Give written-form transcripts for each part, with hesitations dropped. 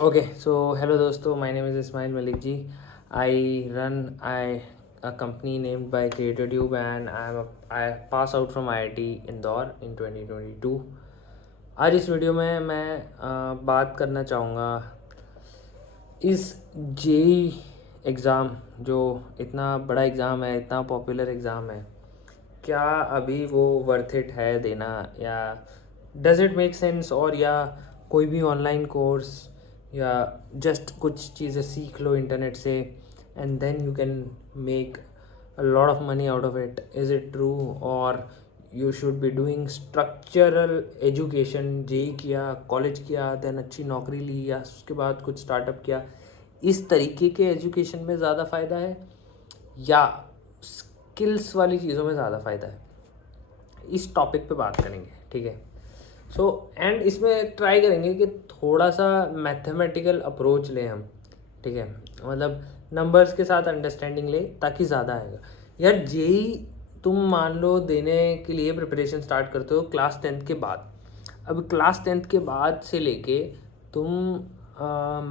Okay, so hello dosto, my name is Ismail Malik ji. I a company named by CreatorTube and I pass out from IIT Indore in 2022. आज इस video में मैं बात करना चाहूँगा इस जेई एग्ज़ाम जो इतना बड़ा एग्ज़ाम है, इतना पॉपुलर एग्ज़ाम है, क्या अभी वो वर्थ इट है देना, या डज़ इट मेक सेंस, और या कोई भी ऑनलाइन कोर्स या जस्ट कुछ चीज़ें सीख लो इंटरनेट से and then you can make a lot of money out of it. Is it true? और you should be doing structural education, JEE किया, कॉलेज किया, देन अच्छी नौकरी ली, या उसके बाद कुछ स्टार्टअप किया, इस तरीके के एजुकेशन में ज़्यादा फ़ायदा है या स्किल्स वाली चीज़ों में ज़्यादा फ़ायदा है? इस टॉपिक पे बात करेंगे, ठीक है. एंड इसमें ट्राई करेंगे कि थोड़ा सा मैथमेटिकल अप्रोच लें हम, ठीक है, मतलब नंबर्स के साथ अंडरस्टैंडिंग ले ताकि ज़्यादा आएगा. यार जेई तुम मान लो देने के लिए प्रिपरेशन स्टार्ट करते हो क्लास 10th के बाद. अब क्लास 10th के बाद से लेके तुम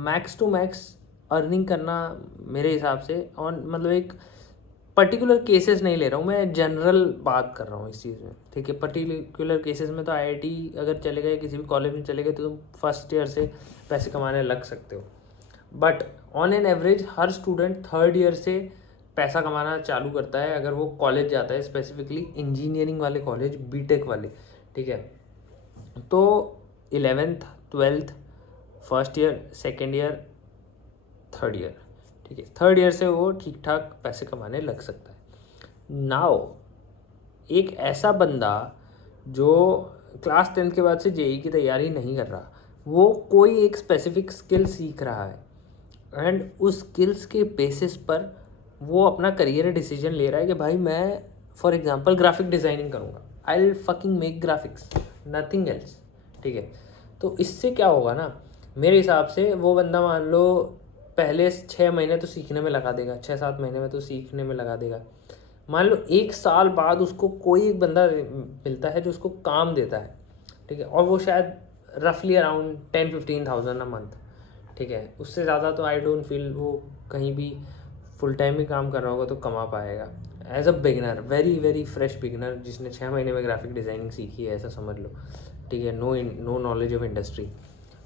मैक्स टू मैक्स अर्निंग करना, मेरे हिसाब से, और मतलब एक पर्टिकुलर केसेस नहीं ले रहा हूँ मैं, जनरल बात कर रहा हूँ इस चीज़ में, ठीक है. पर्टिकुलर केसेस में तो आईआईटी अगर चले गए, किसी भी कॉलेज में चले गए, तो तुम फर्स्ट ईयर से पैसे कमाने लग सकते हो. But on an average her student third year से पैसा कमाना चालू करता है अगर वो कॉलेज जाता है, स्पेसिफिकली इंजीनियरिंग वाले कॉलेज, बीटेक वाले, ठीक है. तो 11th 12th first year, second year, third year, ठीक है, थर्ड ईयर से वो ठीक ठाक पैसे कमाने लग सकता है. नाउ एक ऐसा बंदा जो क्लास 10th के बाद से जेई की तैयारी नहीं कर रहा, वो कोई एक स्पेसिफिक स्किल सीख रहा है एंड उस स्किल्स के बेसिस पर वो अपना करियर डिसीजन ले रहा है कि भाई मैं फॉर एग्जांपल ग्राफिक डिज़ाइनिंग करूँगा, I will fucking make graphics, nothing else, ठीक है. तो इससे क्या होगा ना, मेरे हिसाब से वो बंदा मान लो पहले 6 महीने तो सीखने में लगा देगा, 6-7 महीने में तो सीखने में लगा देगा. मान लो 1 साल बाद उसको कोई एक बंदा मिलता है जो उसको काम देता है, ठीक है, और वो शायद रफली अराउंड 10-15,000 अ मंथ, ठीक है. उससे ज़्यादा तो आई डोंट फील वो कहीं भी फुल टाइम भी काम कर रहा होगा तो कमा पाएगा. As a beginner, very very fresh beginner, जिसने 6 महीने में ग्राफिक डिज़ाइनिंग सीखी है, ऐसा समझ लो, ठीक है, नो नॉलेज ऑफ इंडस्ट्री,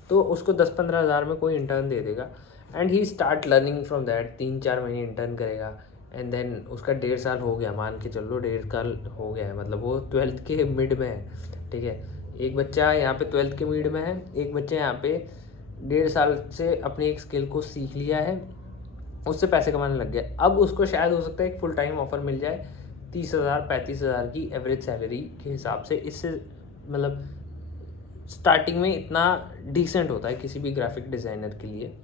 तो उसको 10-15 हज़ार में कोई इंटर्न दे देगा and he start learning from that. 3-4 महीने इंटर्न करेगा एंड देन उसका 1.5 साल हो गया, मान के चलो 1.5 साल हो गया है, मतलब वो 12th के मिड में है, ठीक है. एक बच्चा यहाँ पे 12th के मिड में है, एक बच्चा यहाँ पे 1.5 साल से अपनी एक स्किल को सीख लिया है, उससे पैसे कमाने लग गया. अब उसको शायद हो सकता है एक फुल टाइम ऑफर मिल जाए 30,000-35,000 की एवरेज सैलरी के हिसाब से. इससे मतलब स्टार्टिंग में इतना डिसेंट होता है किसी भी ग्राफिक डिज़ाइनर के लिए,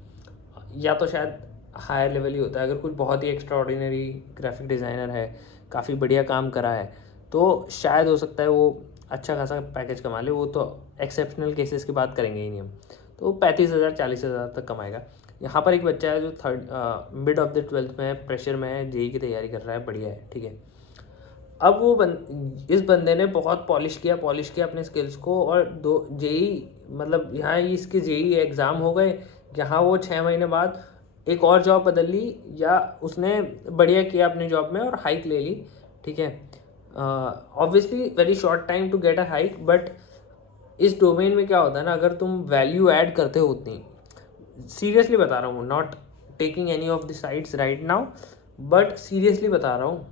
या तो शायद हायर लेवल ही होता है. अगर कुछ बहुत ही एक्स्ट्रा ऑर्डिनरी ग्राफिक डिज़ाइनर है, काफ़ी बढ़िया काम करा है, तो शायद हो सकता है वो अच्छा खासा पैकेज कमा ले. वो तो एक्सेप्शनल केसेस की बात करेंगे ही नहीं हम, तो 35,000-40,000 तक कमाएगा. यहाँ पर एक बच्चा है जो मिड ऑफ द 12th में है, प्रेशर में है, जेई की तैयारी कर रहा है, बढ़िया है, ठीक है. अब वो इस बंदे ने बहुत पॉलिश किया अपने स्किल्स को, और दो जेई, मतलब यहाँ इसके जेई एग्ज़ाम हो गए, यहाँ वो 6 महीने बाद एक और जॉब बदल ली, या उसने बढ़िया किया अपनी जॉब में और हाइक ले ली, ठीक है. Obviously very short time to get a hike, but इस डोमेन में क्या होता है ना, अगर तुम वैल्यू ऐड करते हो उतनी, सीरियसली बता रहा हूँ, not taking any of the sides right now, but seriously बता रहा हूँ,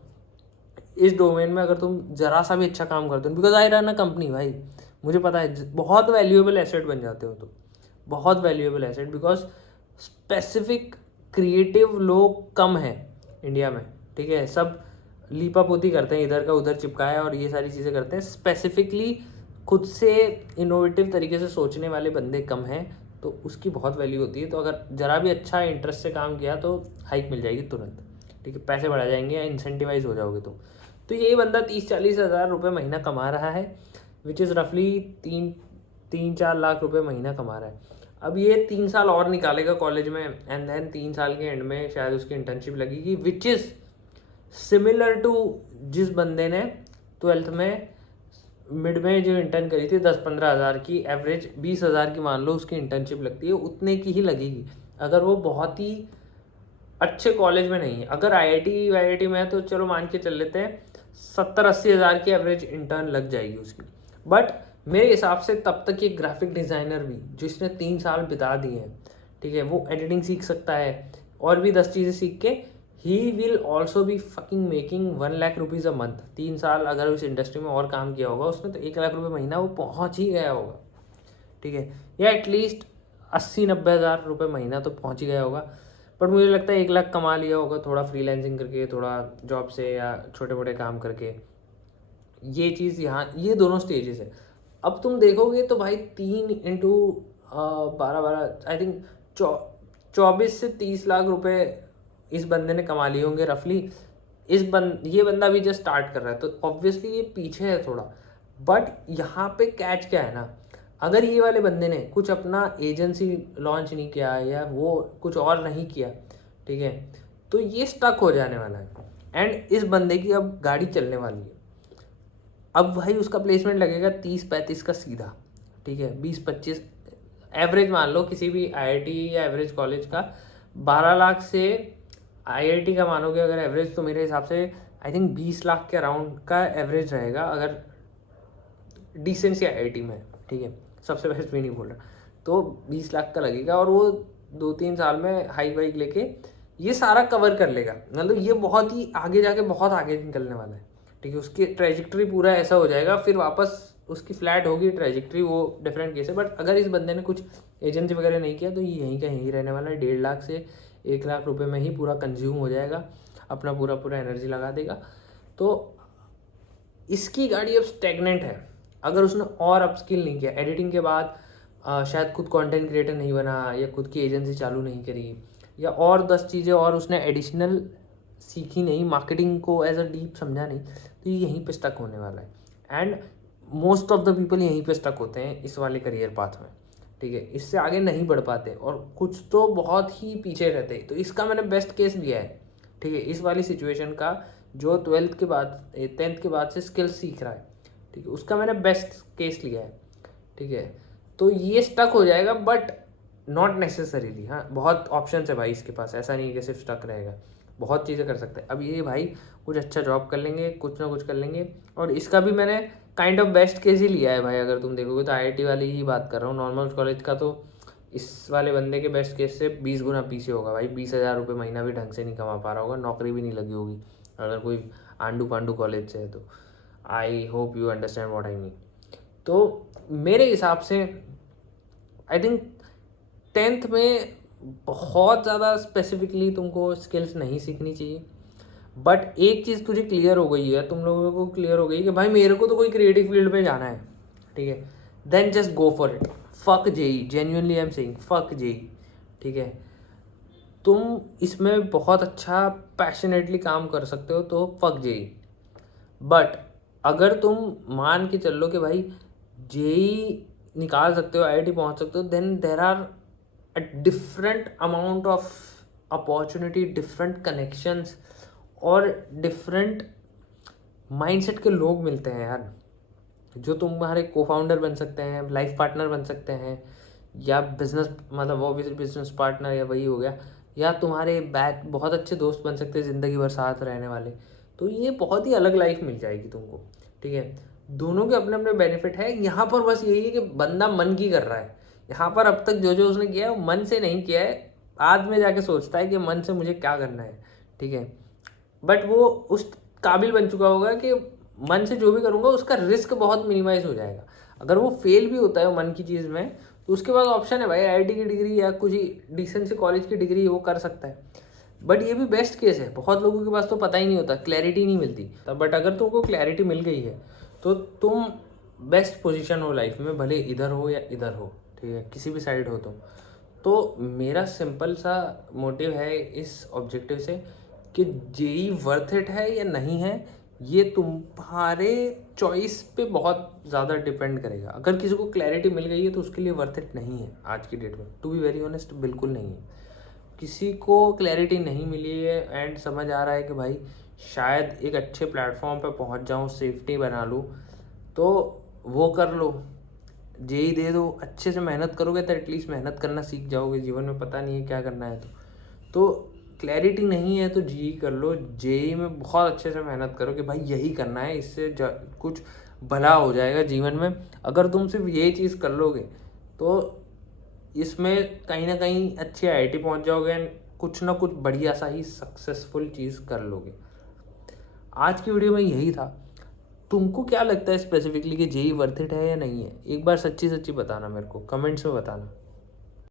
इस डोमेन में अगर तुम ज़रा सा भी अच्छा काम करते हो, because I run a company भाई, मुझे पता है, बहुत वैल्यूएबल एसेट बन जाते हो तुम, बहुत valuable asset, because specific creative लोग कम हैं इंडिया में, ठीक है. सब लीपा पोती करते हैं, इधर का उधर चिपकाया और ये सारी चीज़ें करते हैं. स्पेसिफिकली खुद से इनोवेटिव तरीके से सोचने वाले बंदे कम हैं, तो उसकी बहुत वैल्यू होती है. तो अगर ज़रा भी अच्छा इंटरेस्ट से काम किया तो हाइक मिल जाएगी तुरंत, ठीक है, पैसे बढ़ा जाएंगे या इंसेंटिवाइज हो जाओगे तुम. तो यही बंदा 30-40 हज़ार रुपये महीना कमा रहा है, विच इज़ रफली 3-4 लाख रुपये महीना कमा रहा है. अब ये 3 साल और निकालेगा कॉलेज में एंड देन 3 साल के एंड में शायद उसकी इंटर्नशिप लगेगी, विच इज़ सिमिलर टू जिस बंदे ने 12th में मिड में जो इंटर्न करी थी 10-15 हज़ार की, एवरेज 20 हज़ार की मान लो उसकी इंटर्नशिप लगती है, उतने की ही लगेगी अगर वो बहुत ही अच्छे कॉलेज में नहीं है। अगर आईआईटी में है तो चलो मान के चल लेते हैं 70-80 हज़ार की एवरेज इंटर्न लग जाएगी उसकी। बट मेरे हिसाब से तब तक ये ग्राफिक डिज़ाइनर भी जिसने 3 साल बिता दिए हैं, ठीक है, वो एडिटिंग सीख सकता है और भी 10 चीज़ें सीख के he will also be fucking making 1 lakh rupees a month. 3 साल अगर उस इंडस्ट्री में और काम किया होगा उसने तो 1 लाख रुपये महीना वो पहुँच ही गया होगा, ठीक है, या एटलीस्ट 80-90 हज़ार रुपये महीना तो पहुँच ही गया होगा। बट मुझे लगता है 1 लाख कमा लिया होगा थोड़ा फ्रीलांसिंग करके, थोड़ा जॉब से या छोटे मोटे काम करके। ये चीज़ यहाँ, ये दोनों स्टेजेस है। अब तुम देखोगे तो भाई 3 × 12 आई थिंक 24 से 30 लाख रुपए इस बंदे ने कमा लिए होंगे रफली। ये बंदा भी जस्ट स्टार्ट कर रहा है तो ऑब्वियसली ये पीछे है थोड़ा। बट यहाँ पे कैच क्या है ना, अगर ये वाले बंदे ने कुछ अपना एजेंसी लॉन्च नहीं किया या वो कुछ और नहीं किया, ठीक है, तो ये स्टक हो जाने वाला है। एंड इस बंदे की अब गाड़ी चलने वाली है। अब भाई उसका प्लेसमेंट लगेगा 30-35 का सीधा, ठीक है, 20-25 एवरेज मान लो किसी भी आईआईटी या एवरेज कॉलेज का 12 लाख से आईआईटी का मानोगे अगर एवरेज, तो मेरे हिसाब से आई थिंक 20 लाख के अराउंड का एवरेज रहेगा अगर डिसेंसी आईआईटी में, ठीक है, सबसे बेस्ट भी नहीं बोल रहा, तो 20 लाख का लगेगा और वो 2-3 साल में हाइक वाइक लेके ये सारा कवर कर लेगा। मतलब ये बहुत ही आगे जाके बहुत आगे निकलने वाला है, ठीक है, उसकी ट्रेजेक्ट्री पूरा ऐसा हो जाएगा, फिर वापस उसकी फ्लैट होगी ट्रेजेक्ट्री, वो डिफरेंट केस है। बट अगर इस बंदे ने कुछ एजेंसी वगैरह नहीं किया तो ये यहीं का यहीं रहने वाला है। 1.5 लाख से 1 लाख रुपए में ही पूरा कंज्यूम हो जाएगा, अपना पूरा एनर्जी लगा देगा। तो इसकी गाड़ी अब स्टेगनेंट है। अगर उसने और अपस्किल नहीं किया एडिटिंग के बाद, शायद खुद कंटेंट क्रिएटर नहीं बना या खुद की एजेंसी चालू नहीं करी या और 10 चीज़ें और उसने एडिशनल सीखी नहीं, मार्केटिंग को एज अ डीप समझा नहीं, तो ये यहीं पे स्टक होने वाला है। And most of the people यहीं पे स्टक होते हैं इस वाले करियर पाथ में, ठीक है, इससे आगे नहीं बढ़ पाते और कुछ तो बहुत ही पीछे रहते हैं। तो इसका मैंने बेस्ट केस लिया है, ठीक है, इस वाली सिचुएशन का, जो 12th के बाद 10th के बाद से स्किल सीख रहा है, ठीक है, उसका मैंने बेस्ट केस लिया है, ठीक है। तो ये स्टक हो जाएगा बट नॉट नेसेसरीली। हाँ, बहुत ऑप्शन है भाई इसके पास, ऐसा नहीं कि सिर्फ स्टक रहेगा, बहुत चीज़ें कर सकते हैं। अब ये भाई कुछ अच्छा जॉब कर लेंगे, कुछ ना कुछ कर लेंगे। और इसका भी मैंने काइंड ऑफ बेस्ट केस ही लिया है भाई, अगर तुम देखोगे तो आईआईटी वाली ही बात कर रहा हूँ। नॉर्मल कॉलेज का तो इस वाले बंदे के बेस्ट केस से 20 गुना पीछे होगा भाई। 20,000 रुपये महीना भी ढंग से नहीं कमा पा रहा होगा, नौकरी भी नहीं लगी होगी अगर कोई आंडू पांडू कॉलेज से है तो। I hope you understand what I mean. तो मेरे हिसाब से आई थिंक 10th में बहुत ज़्यादा स्पेसिफिकली तुमको स्किल्स नहीं सीखनी चाहिए। बट एक चीज़ तुझे क्लियर हो गई है, तुम लोगों को क्लियर हो गई कि भाई मेरे को तो कोई क्रिएटिव फील्ड में जाना है, ठीक है, then just go for it. Fuck JEE, genuinely I am saying fuck JEE, ठीक है। तुम इसमें बहुत अच्छा पैशनेटली काम कर सकते हो तो फक जेई। बट अगर तुम मान के चल लो कि भाई जेई निकाल सकते हो, आईआईटी पहुंच सकते हो, then there are a different amount of opportunity, different connections और डिफरेंट माइंडसेट के लोग मिलते हैं यार, जो तुम्हारे को फाउंडर बन सकते हैं, लाइफ पार्टनर बन सकते हैं, या बिजनेस, मतलब वो बिजनेस पार्टनर या वही हो गया, या तुम्हारे बैक बहुत अच्छे दोस्त बन सकते हैं ज़िंदगी भर साथ रहने वाले। तो ये बहुत ही अलग लाइफ मिल जाएगी तुमको, ठीक है। दोनों के अपने अपने बेनिफिट है। यहाँ पर बस यही है कि बंदा मन की कर रहा है। यहाँ पर अब तक जो जो उसने किया है वो मन से नहीं किया है, बाद में जाके सोचता है कि मन से मुझे क्या करना है, ठीक है। बट वो उस काबिल बन चुका होगा कि मन से जो भी करूँगा उसका रिस्क बहुत मिनिमाइज हो जाएगा। अगर वो फेल भी होता है मन की चीज़ में तो उसके बाद ऑप्शन है भाई, आईआईटी की डिग्री या कुछ डिसेंट से कॉलेज की डिग्री वो कर सकता है। बट ये भी बेस्ट केस है, बहुत लोगों के पास तो पता ही नहीं होता, क्लैरिटी नहीं मिलती। बट अगर तुमको क्लैरिटी मिल गई है तो तुम बेस्ट पोजीशन हो लाइफ में, भले इधर हो या इधर हो, ठीक है, किसी भी साइड हो तुम। तो मेरा सिंपल सा मोटिव है इस ऑब्जेक्टिव से कि जेई वर्थ इट है या नहीं है, ये तुम्हारे चॉइस पे बहुत ज़्यादा डिपेंड करेगा। अगर किसी को क्लैरिटी मिल गई है तो उसके लिए वर्थ इट नहीं है आज की डेट में, टू बी वेरी ऑनेस्ट, बिल्कुल नहीं है। किसी को क्लैरिटी नहीं मिली है एंड समझ आ रहा है कि भाई शायद एक अच्छे प्लेटफॉर्म पे पहुंच जाऊं, सेफ्टी बना लूं, तो वो कर लो, जेई दे दो, अच्छे से मेहनत करोगे तो एटलीस्ट मेहनत करना सीख जाओगे। जीवन में पता नहीं है क्या करना है तो क्लैरिटी नहीं है तो जेई कर लो। जेई में बहुत अच्छे से मेहनत करो कि भाई यही करना है, इससे कुछ भला हो जाएगा जीवन में। अगर तुम सिर्फ यही चीज़ कर लोगे तो इसमें कहीं ना कहीं अच्छी आईआईटी पहुंच जाओगे एंड कुछ ना कुछ बढ़िया सा ही सक्सेसफुल चीज़ कर लोगे। आज की वीडियो में यही था। तुमको क्या लगता है स्पेसिफिकली कि जेई वर्थ इट है या नहीं है? एक बार सच्ची सच्ची बताना मेरे को, कमेंट्स में बताना।